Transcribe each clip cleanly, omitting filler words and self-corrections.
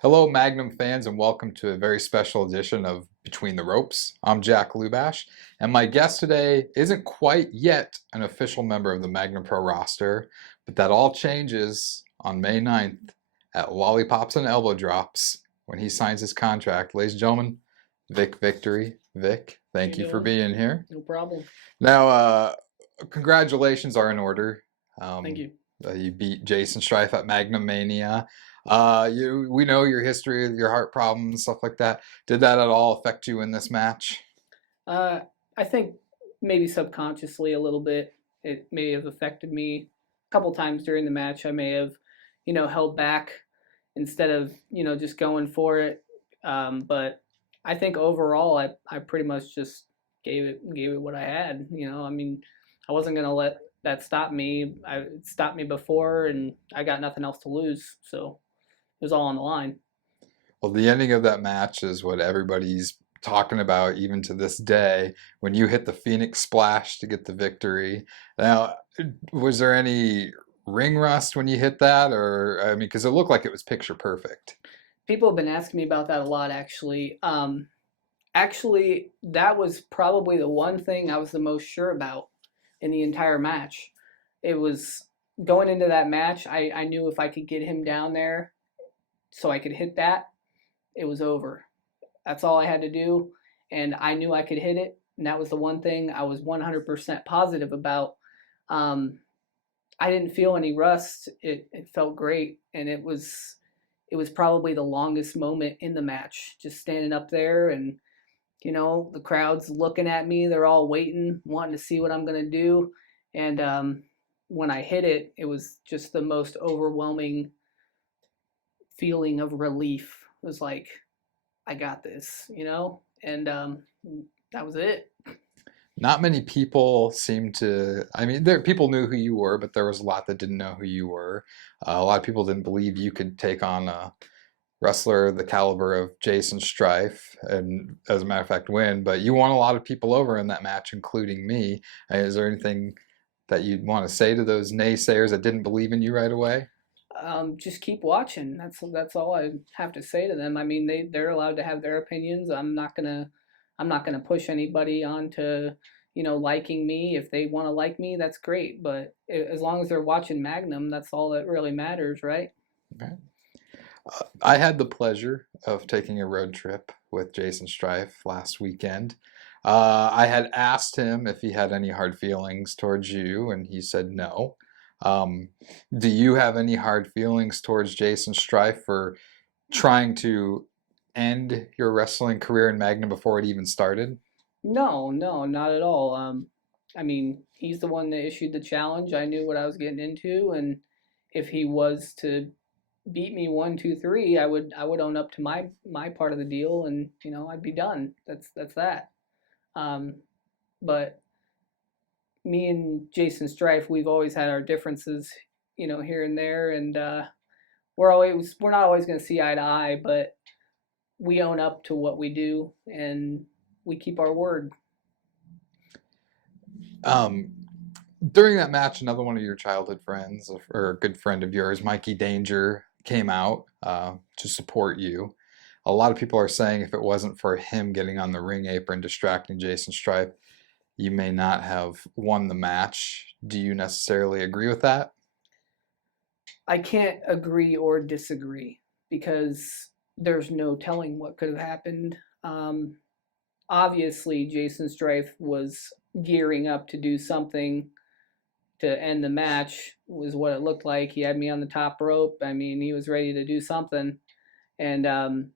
Hello, Magnum fans, and welcome to a very special edition of Between the Ropes. I'm Jack Lubash, and my guest today isn't quite yet an official member of the Magnum Pro roster, but that all changes on May 9th at Lollipops and Elbow Drops when he signs his contract. Ladies and gentlemen, Vic Victory. Vic, How you thank you for doing? being here. No problem. Now, congratulations are in order. Thank you. You beat Jaysin Strife at Magnum Mania. We know your history, your heart problems, stuff like that. Did that at all affect you in this match? Uh, I think maybe subconsciously a little bit. It may have affected me a couple times during the match. I may have, held back instead of, just going for it. But I think overall, I pretty much just gave it what I had. I wasn't gonna let that stop me. It stopped me before, and I got nothing else to lose. So it was all on the line. Well, the ending of that match is what everybody's talking about even to this day when you hit the Phoenix Splash to get the victory. Now, was there any ring rust when you hit that? Or, I mean, because it looked like it was picture perfect. People have been asking me about that a lot, actually. Actually, that was probably the one thing I was the most sure about in the entire match. It was going into that match, I knew if I could get him down there so I could hit that, it was over. That's all I had to do, and I knew I could hit it, and that was the one thing I was 100% positive about. Um, I didn't feel any rust. It felt great, and it was probably the longest moment in the match, just standing up there and the crowd's looking at me. They're all waiting, wanting to see what I'm going to do. And when I hit it, it was just the most overwhelming feeling of relief. It was like, I got this. And that was it. Not many people seem to. I mean, people knew who you were, but there was a lot that didn't know who you were. A lot of people didn't believe you could take on a wrestler the caliber of Jason Strife, and as a matter of fact, win. But you won a lot of people over in that match, including me. Is there anything that you'd want to say to those naysayers that didn't believe in you right away? Just keep watching. That's all I have to say to them. I mean, they're allowed to have their opinions. I'm not gonna push anybody onto liking me. If they want to like me, that's great. But as long as they're watching Magnum, that's all that really matters, right? Okay. I had the pleasure of taking a road trip with Jason Strife last weekend. I had asked him if he had any hard feelings towards you, and he said no. Um, do you have any hard feelings towards Jason Strife for trying to end your wrestling career in Magnum before it even started? No, no, not at all. I mean, he's the one that issued the challenge. I knew what I was getting into, and if he was to beat me 1, 2, 3, I would own up to my part of the deal, and I'd be done. That's that. Um, but me and Jason Strife, we've always had our differences, here and there, and we're not always going to see eye to eye, but we own up to what we do, and we keep our word. Um, During that match, another one of your childhood friends, or a good friend of yours, Mikey Danger, came out to support you. A lot of people are saying if it wasn't for him getting on the ring apron, distracting Jason Strife, you may not have won the match. Do you necessarily agree with that? I can't agree or disagree because there's no telling what could have happened. Obviously, Jason Strife was gearing up to do something to end the match, was what it looked like. He had me on the top rope. I mean, he was ready to do something. And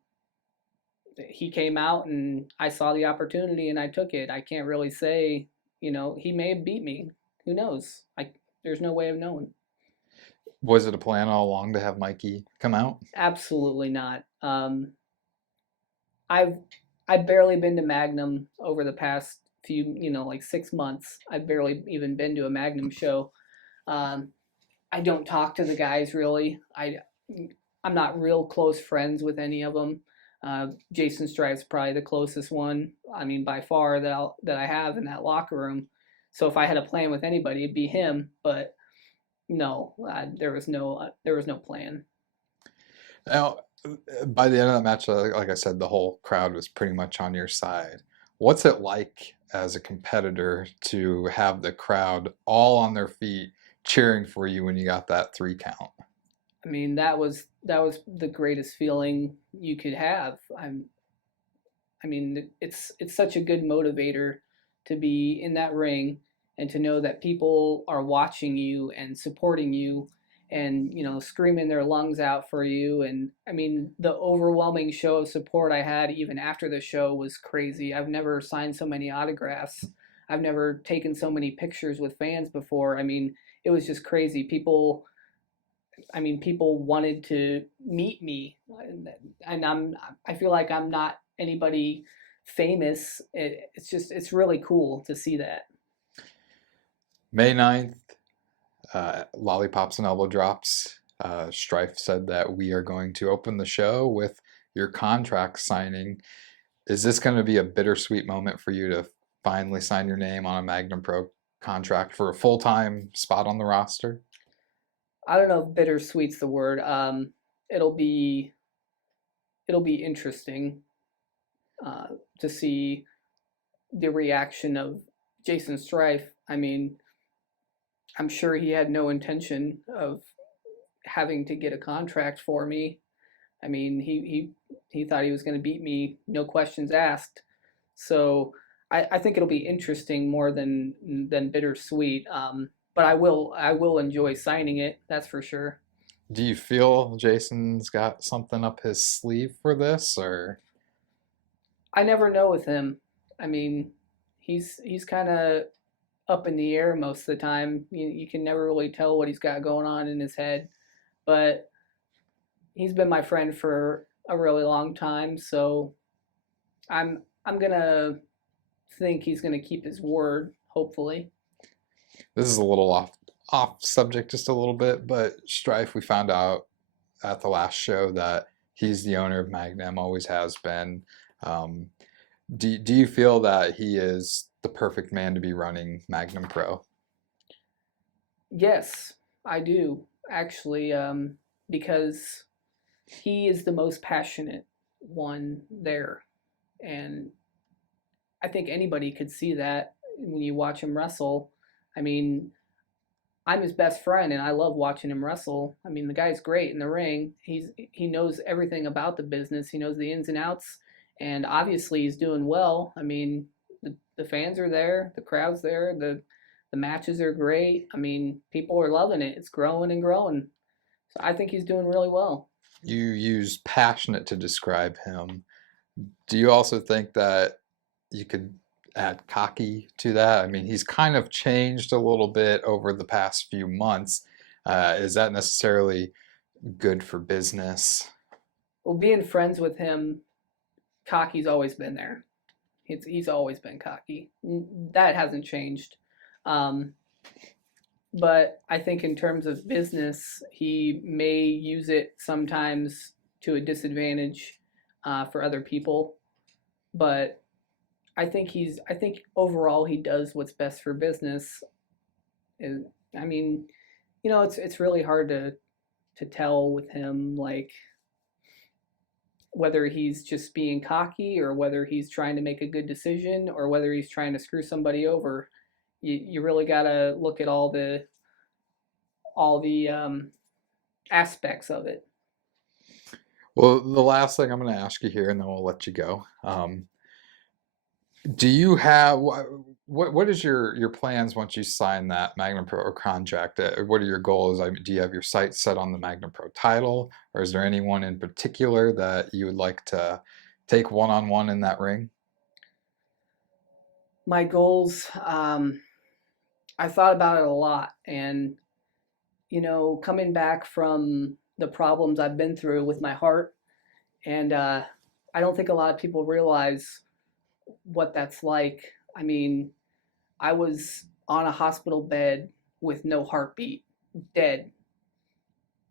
he came out, and I saw the opportunity, and I took it. I can't really say, he may have beat me. Who knows? There's no way of knowing. Was it a plan all along to have Mikey come out? Absolutely not. I've I've barely been to Magnum over the past few, like 6 months. I've barely even been to a Magnum show. Um, I don't talk to the guys really. I'm not real close friends with any of them. Jason Strife's probably the closest one. I mean, by far that I have in that locker room. So if I had a plan with anybody, it'd be him. But no, there was no plan. Now, by the end of the match, like I said, the whole crowd was pretty much on your side. What's it like as a competitor to have the crowd all on their feet cheering for you when you got that 3 count? I mean, that was the greatest feeling you could have. I mean, it's such a good motivator to be in that ring and to know that people are watching you and supporting you and screaming their lungs out for you. And I mean, the overwhelming show of support I had even after the show was crazy. I've never signed so many autographs. I've never taken so many pictures with fans before. I mean, it was just crazy. People wanted to meet me, and I feel like I'm not anybody famous. It's really cool to see that. May 9th, Lollipops and Elbow Drops. Strife said that we are going to open the show with your contract signing. Is this going to be a bittersweet moment for you to finally sign your name on a Magnum Pro contract for a full-time spot on the roster? I don't know if bittersweet's the word. It'll be it'll be interesting uh, to see the reaction of Jason Strife. I mean, I'm sure he had no intention of having to get a contract for me. I mean, he thought he was going to beat me, no questions asked. So I think it'll be interesting more than bittersweet. But I will enjoy signing it. That's for sure. Do you feel Jason's got something up his sleeve for this, or I never know with him. I mean, he's kind of up in the air most of the time. You can never really tell what he's got going on in his head. But he's been my friend for a really long time, so I'm gonna think he's gonna keep his word. Hopefully. this is a little off subject just a little bit, but Strife, we found out at the last show that he's the owner of Magnum, always has been. Um, do you feel that he is the perfect man to be running Magnum Pro? Yes, I do actually, because he is the most passionate one there, and I think anybody could see that when you watch him wrestle. I mean, I'm his best friend, and I love watching him wrestle. I mean, the guy's great in the ring. He knows everything about the business. He knows the ins and outs, and obviously he's doing well. I mean, the fans are there, the crowd's there, the matches are great. I mean, people are loving it. It's growing and growing. So I think he's doing really well. You use passionate to describe him. Do you also think that you could add cocky to that? I mean, he's kind of changed a little bit over the past few months. Is that necessarily good for business? Well, being friends with him, cocky's always been there. He's always been cocky. That hasn't changed. Um, but I think in terms of business, he may use it sometimes to a disadvantage for other people. But I think overall he does what's best for business. And I mean, it's really hard to tell with him, like, whether he's just being cocky or whether he's trying to make a good decision or whether he's trying to screw somebody over. You really got to look at all the aspects of it. Well, the last thing I'm going to ask you here, and then we'll let you go. Do you have what is your plans once you sign that Magnum Pro contract? What are your goals? I mean, do you have your sights set on the Magnum Pro title, or is there anyone in particular that you would like to take one-on-one in that ring? My goals, I thought about it a lot, and coming back from the problems I've been through with my heart, and I don't think a lot of people realize what that's like. I mean, I was on a hospital bed with no heartbeat, dead,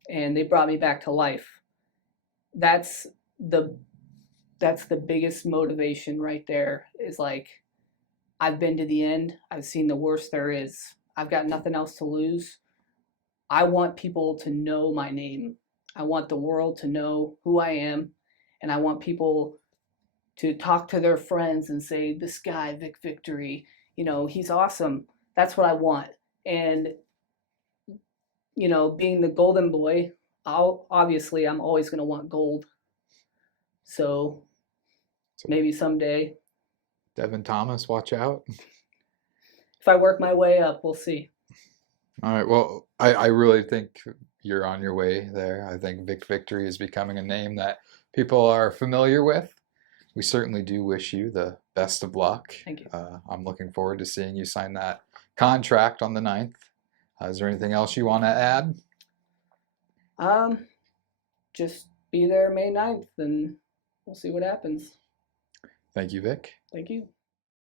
and they brought me back to life. That's the that's the biggest motivation right there. Is like, I've been to the end. I've seen the worst there is. I've got nothing else to lose. I want people to know my name. I want the world to know who I am, and I want people to talk to their friends and say, "This guy, Vic Victory, he's awesome." That's what I want. And being the golden boy, I'm always going to want gold. So So, maybe someday, Devin Thomas, watch out. if I work my way up, we'll see. All right. Well, I really think you're on your way there. I think Vic Victory is becoming a name that people are familiar with. We certainly do wish you the best of luck. Thank you. I'm looking forward to seeing you sign that contract on the 9th. Is there anything else you want to add? Just be there May 9th, and we'll see what happens. Thank you, Vic. Thank you.